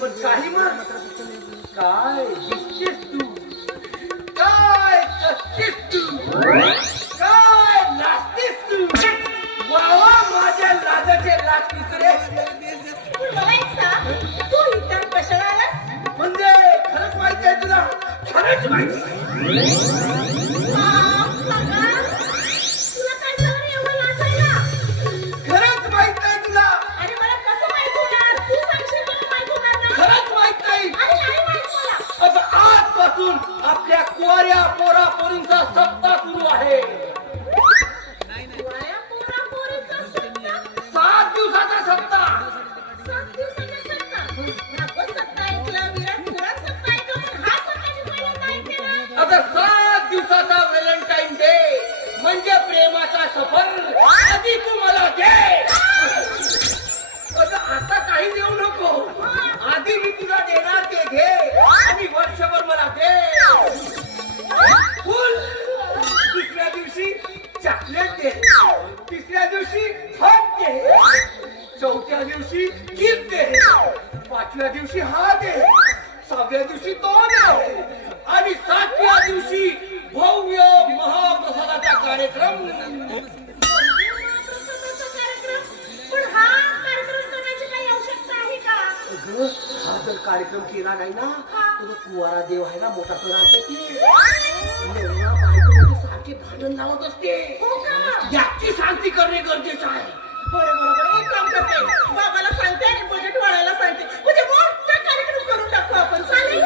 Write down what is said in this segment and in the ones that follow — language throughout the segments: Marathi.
पण काही काय? दिसतेस तू. काय? करतेस तू. काय? नाचतेस तू. वावा माझ्या लाजाचे लाज तू कशाला म्हणजे खरंच माहिती आहे तुला? खरंच माहिती पोरा पोरींचा सप्ताह सुरू आहे. सात दिवसाचा सप्ताह. आता सात दिवसाचा व्हॅलेंटाईन डे म्हणजे प्रेमाचा सफर आधी तुम्हाला दे? आता आता काही देऊ नको. आधी मी तुला देणार ते घे. आणि वर्षभर मला दे. चौथ्या दिवशी किस दे. पाचव्या दिवशी हा दे. सहाव्या दिवशी तो दे. आणि सातव्या दिवशी भव्य महाप्रसादाचा कार्यक्रम. हा जर कार्यक्रम केला नाही ना तर कुवारा देव आहे ना मोठा त्रास देते नवरा बायकोमध्ये सारखे भांडण लावत असते. हो? याची शांती करणे गरजेचं आहे. बरं, बरं, बरं. एक काम करते. बाबाला सांगते आणि बजेट वाढायला सांगते. म्हणजे मोठा कार्यक्रम करून टाकू आपण. चालेल?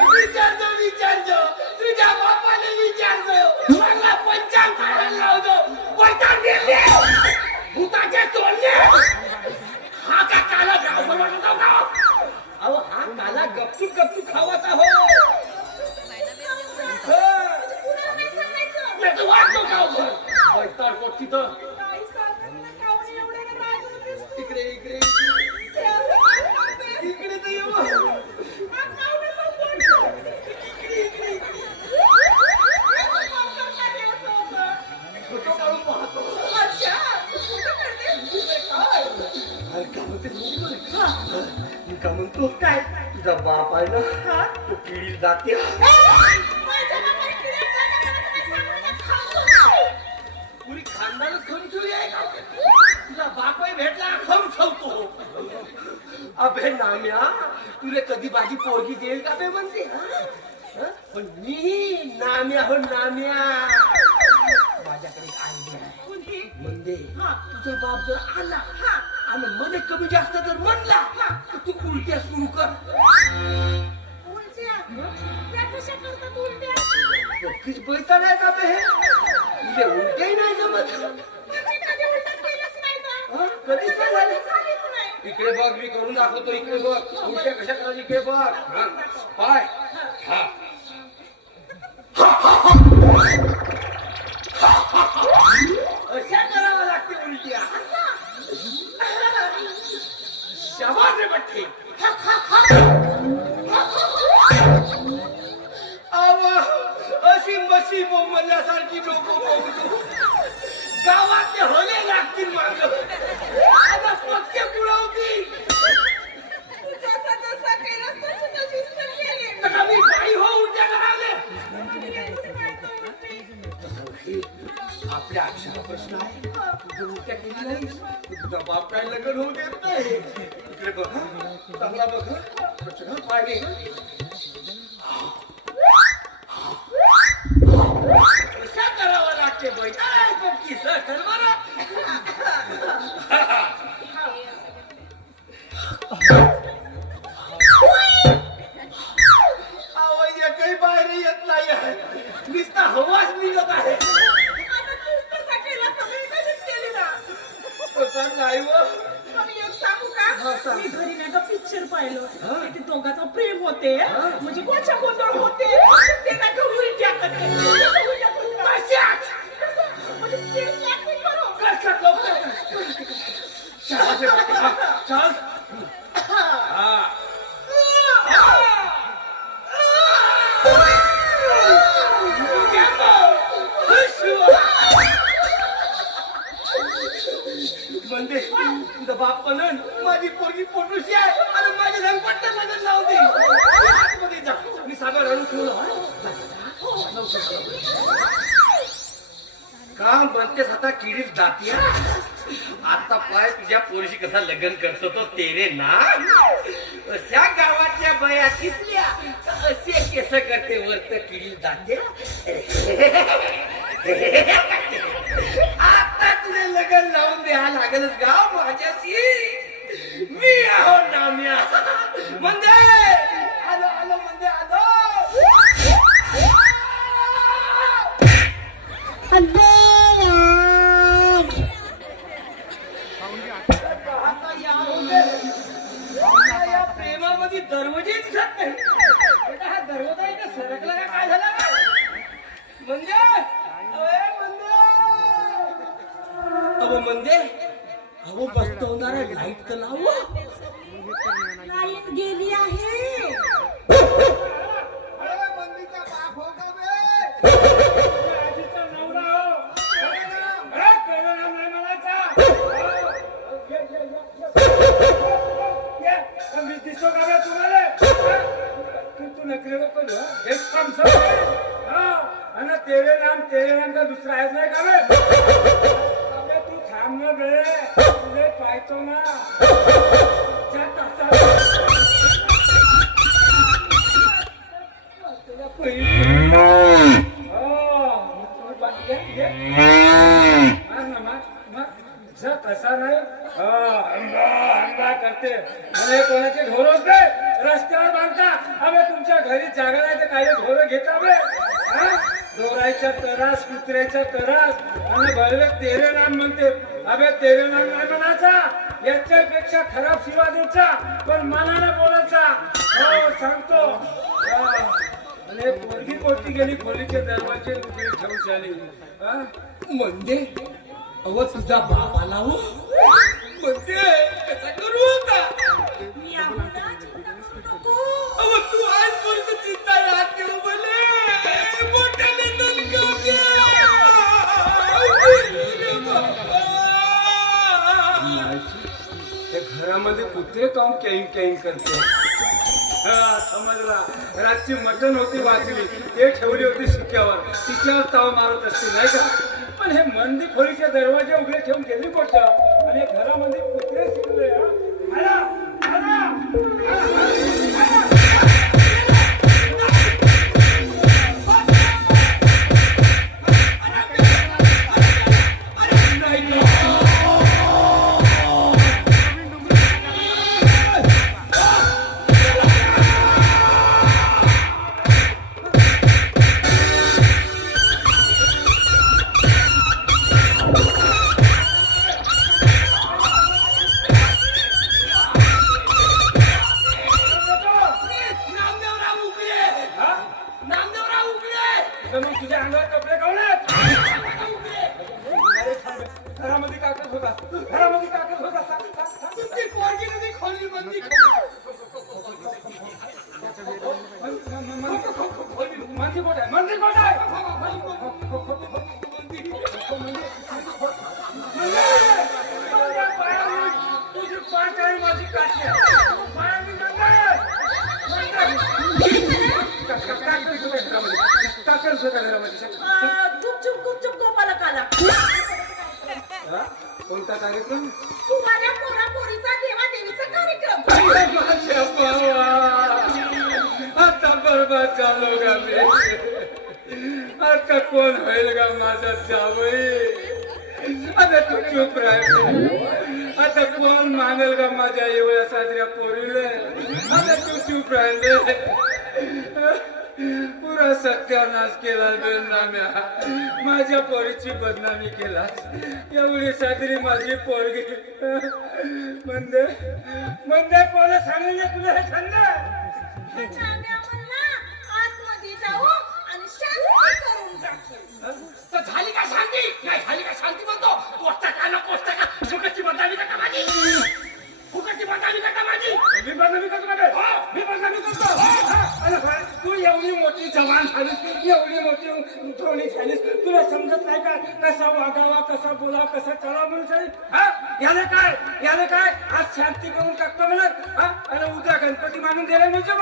मी का म्हणतो काय तुझा बाप आहे ना तो किडी जाते पुरी खानदानच आहे का तुझा बापही भेटला खम ठेवतो अबे नाम्या तुला कधी माझी पोरगी देईल का बे म्हणते पण मी नाम्या हो नाम्या माझ्याकडे एक आयडिया आहे म्हणजे तुझा बाप जर आला हा. आणि मध्ये कमी जास्त जर म्हणला तर तू उलट्या सुरू कर उलट्या? त्या कशा करतात उलट्या? नक्कीच बैठा नाही का बे तुझे उलटे नाही जमत. हा? कधीच नाही झाले. इकडे बघ मी करून दाखवतो इकडे बघ उलट्या कशा करायची इकडे बघ हा. पाय तुझा बाप काय लग्न होऊ देत नाही? इकडे बघ. चांगला बघा. हं. पाणी. तुझा माझी पोरगी पोटूशी आहे. आणि माझ्या संग पटकन लग्न लावते. दे आतमध्ये जा. मी सागर आणून ठेवलं का म्हणतेस आता किडीत जातीया. आता पाय तुझ्या पोरीशी कसा लग्न करतो तो तेरे ना? अशा गावाच्या बया दिसल्या. असे केस करते वरत किडीच जाते तुझे लावून द्या लागलच गाव माझ्याशी. तसा नाही हंगा करते. आणि कोणाचे ढोर होते? रस्त्यावर बांधता. अबे तुमच्या घरी जागा नाही तर काही ढोर घेता बे तरास कुत्र्याचा तरास. आणि भरवे तेरे नाम म्हणते. अबे तेरे नाम नाही म्हणायचा. याच्यापेक्षा खराब शिवा द्यायचा. पण मनाने बोलायचा. हो सांगतो. हा. आणि पोरगी कोणती गेली खोलीचे दरवाजे ठेवून झाली म्हणजे? अहो तुझा बाप आला हो कसा करू होता. मी चिंता करू नको. तू आजपर्यंत चिंता राहत मोठ्याने. त्या घरामध्ये कुत्रे काम कॅईन कॅईन करते? हा, समजला रातची मटण होती वाचली ते ठेवली होती सुक्यावर. तिच्यावर ताव मारत असते नाही का? पण हे मंदी खोलीचे दरवाजे उघडे ठेवून गेली गोष्ट आणि घरामध्ये कुत्रे शिकले करत होता घरामध्ये? गुपचूप गुपचूप गोपालक आला हा? कोणता कार्यक्रम? तुम्हाला पोरा पोरीचा देवा देवीचा कार्यक्रम. अरे माझ्या बाबा. आता बरबाद झालो का मी. आता कोण होईल का माझा जावई? आता तू चुप राह. आता कोण मानेल का माझ्या एवढ्या साजऱ्या पोरीले? आता तू चुप राहिले पुरा सत्यानाश केला बेनाम्या माझ्या पोरीची बदनामी केला एवढी साजरी माझी पोरगी. म्हणजे म्हणजे कोणा सांगून तुला हे तर झाली का शांती? नाही झाली का शांती म्हणतो? पोचता का ना पोचता का? फुकटची बदनामी का माझी? फुकटची बदनामी का माझी? मी बदनामी का? मी बदनामी करतो? तू एवढी मोठी जवान झालीस एवढी मोठी थोडी झालीस. तुला समजत नाही का कसा वागावा कसा बोला कसा चला म्हणून हा? याला काय? याने काय? आज शांती करून टाकतो म्हणत आणि उद्या गणपती मानून दिले म्हणजे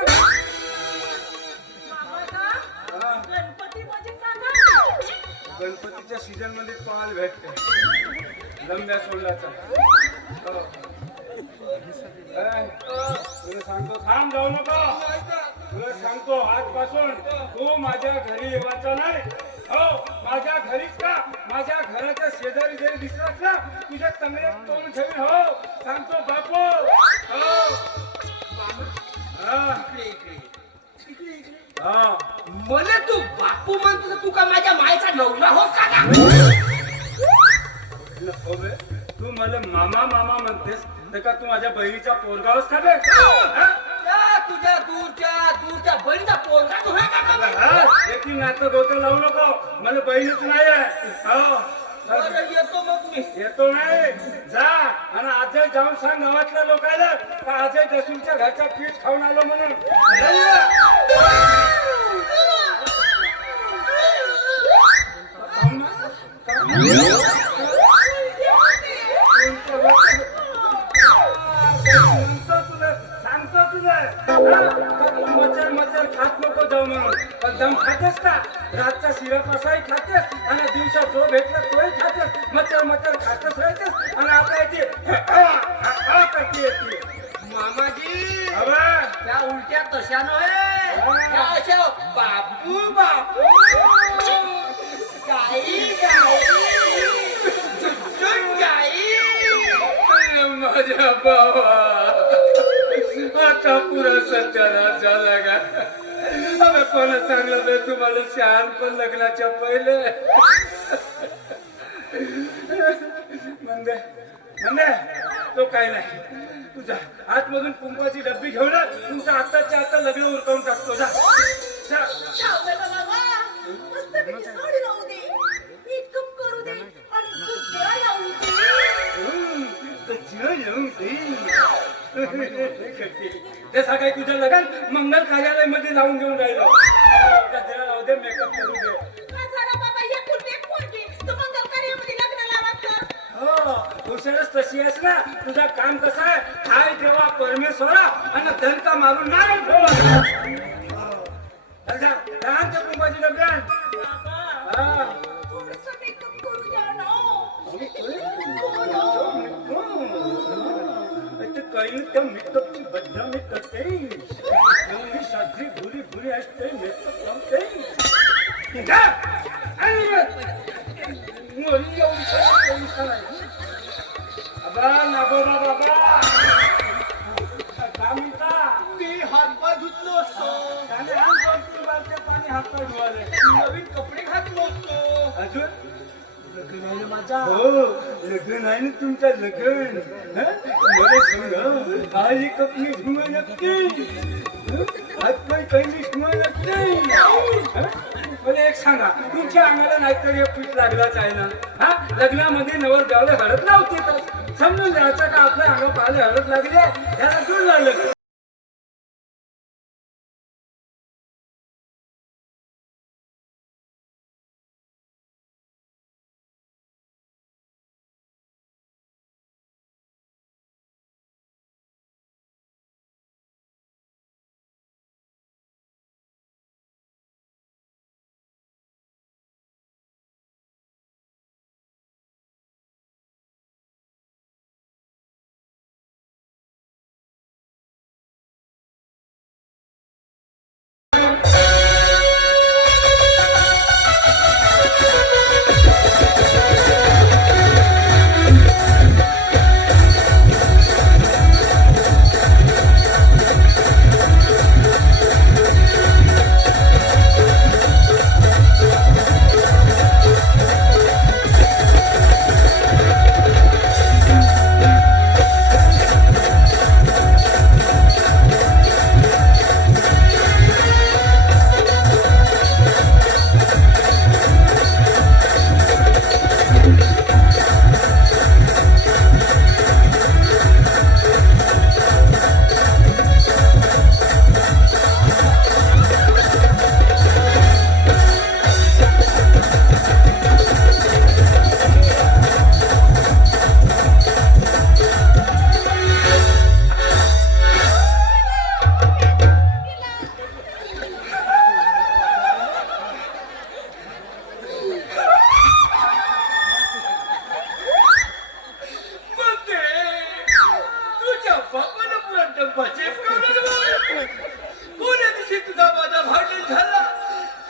गणपतीच्या सीझनमध्ये पाहायला भेटते. लंब्या सोडल्याचा हो. तुला सांगतो थांब जाऊ नको. तुला सांगतो आजपासून तू माझ्या घरी येवायचा नाही. हो माझ्या घरीच का? माझ्या घराच्या शेजारी जरी दिसलास ना तुझ्या तंगड्यात तोंड ठेवीन. हो सांगतो बापू. हो. मला तू बापू म्हणतो तू का माझ्या मायचा नवरा हो का. तू मला मामा मामा म्हणतेस. तर का तू माझ्या बहिणीचा पोरगावच? त्या तुझ्या दूरच्या दूरच्या बळीचा पोरगा तू का हा? याची नातं डोकं लावू नको मला बहीणच नाही आहे हो. बरं, येतो मग मी येतो नाही जा आणि आजही जाऊन सांग गावातल्या लोकांना का आजही दसूच्या घरचा पीठ खाऊन आलो म्हणून नाही ये. खाऊन ना? खाऊन दम खातेस का? रातचा सिरप असाही खातेस आणि दिवसा जो भेटला तोही खातेस. मच्छर मच्छर खातच राहतेस आणि आता येते. करते येते. मामाजी त्या उलट्या तशा नव्हे. अशा बापू बापू गाई गाई. गाई. माझ्या बाबा आता पुरा सत्यानाश झाला का? कोणा सांगलं बे तुम्हाला शहाण पण लग्नाच्या पहिले. मंदे मंदे तो काय नाही. तुझा आतमधून कुंकवाची डब्बी घेऊन. तुमचं आताच्या आता लग्न उरकावून टाकतो. जा. जा. शावलेला मामा मस्तपैकी साडी लावू दे. ते सगळे तुझं लग्न मंगल कार्यालयमध्ये लावून घेऊन राहिलो. गजरा लावू दे मेकअप करू दे. हो हुशारच तशी आहेस ना. तुझा काम कसं आहे? काय देवा परमेश्वरा आणि धनका मारून नाही ठेवा. हो. लहानच्या कुंभाची लग्न हा. काही त्या मेकअपची बदनामी करते एवढी साधी भुरी भुरी असते मेकअप लावते जा. आणि मोरी एवढी साधी पैसा नाही. अबा नागोबा बाबा काय म्हणता? मी हातपाय धुतलो असतो. त्याने बालत्या पाणी हातपाय धुवाले नवीन कपडे घातलो असतो. अजून? लग्न आहे ना माझा हो लग्न आहे ना तुमचं लग्न लग्नाचं आहे ना? हा? लग्नामध्ये नवर गावले हळद लावते समजून जायचं का आपल्या अंगा पाहिले हळद लागले? त्याला दूर लागलं जगदंबा चेपकवलं कोण्या दिवशी तुझा माझा भांडण झाला?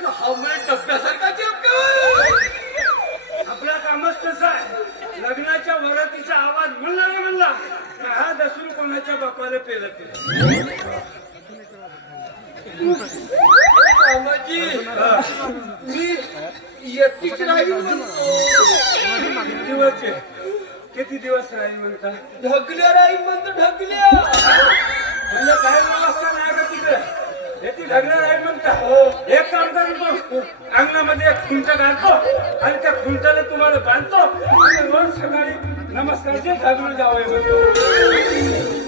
का हमळे डब्यासारखा चेपकवलं आपला कामच तसा आहे लग्नाच्या वरातीचा आवाज म्हणला ना म्हणला. हा दसून कोणाच्या बापाला पेलं ते मी एकटीच राहिली. दिवस दिवस राहील म्हणता ढगल्या राहील म्हणतो ढगल्या म्हणजे काय व्यवस्था नाही का तिकडे? याची ढगला राहील म्हणता. एक काम करतो अंगणामध्ये एक खुंट घालतो आणि त्या खुंटाला तुम्हाला बांधतो. आणि रोज सकाळी नमस्कारचे ढगलून जावं म्हणतो.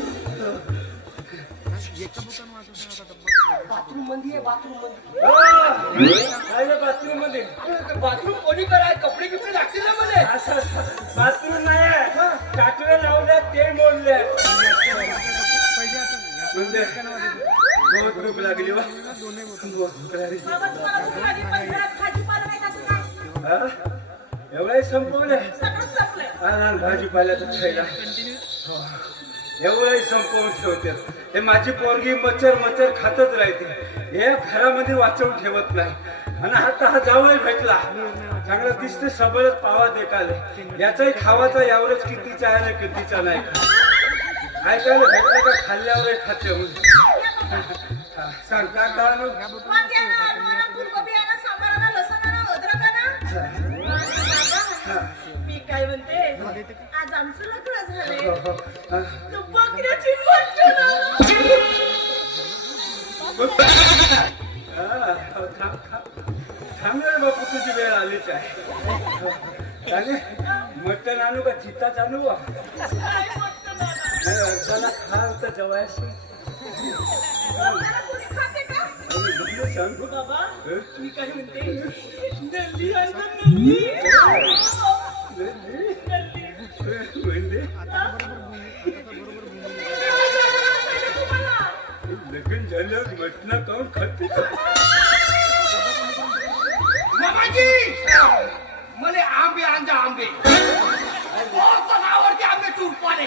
बाथरूममध्ये बाथरूममध्ये बाथरूममध्ये भाजीपाल्याचं खायला. एवढंही संपवून ठेवते. हे माझी पोरगी मच्छर मच्छर खातच राहते. हे घरामध्ये वाचवून ठेवत नाही. आणि आता हा जावळ भेटला. चांगला दिसते सबळच पावा देखाले. याचाही खावाचा यावरच कितीचा आहे ना कितीचा नाही ऐकायला भेटला का खाल्ल्यावर खाते सांग काय कारण मी काय म्हणते? आज आमचं लग्न झालंय तर बकऱ्याची मटण आणा. थांबणार बापू तुझी वेळ आलीच आहे मटण आणू का चित्ताच आणू का? चला खा खाते का? सांगू बाबा? मी काय म्हणते नल्ली आहे ना नल्ली म्हणजे लगीन झाल्यावर मटणा काऊन खाते मामाजी मला आंबे आणजा आंबे। बहुतच आवडते आंबे चुरपाने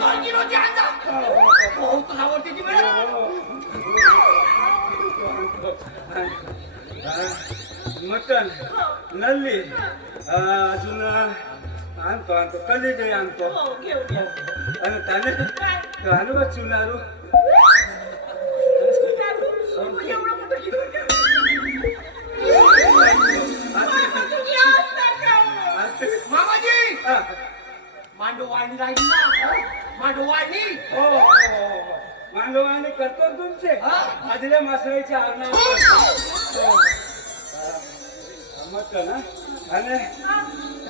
दोन किलोचे आणजा बहुतच आवडते ती मॅडम। मटण नल्ली अजून आणतो आणतो कलिजे आणतो हो घेऊ घ्या आणि त्याने काय आणू का चुनारू एवढं मोठं घेऊन घ्या. बाबा, तुम्ही असता का? मामाजी हा. मांडू वाढणी राहिली ना मांडू वाढणी हो,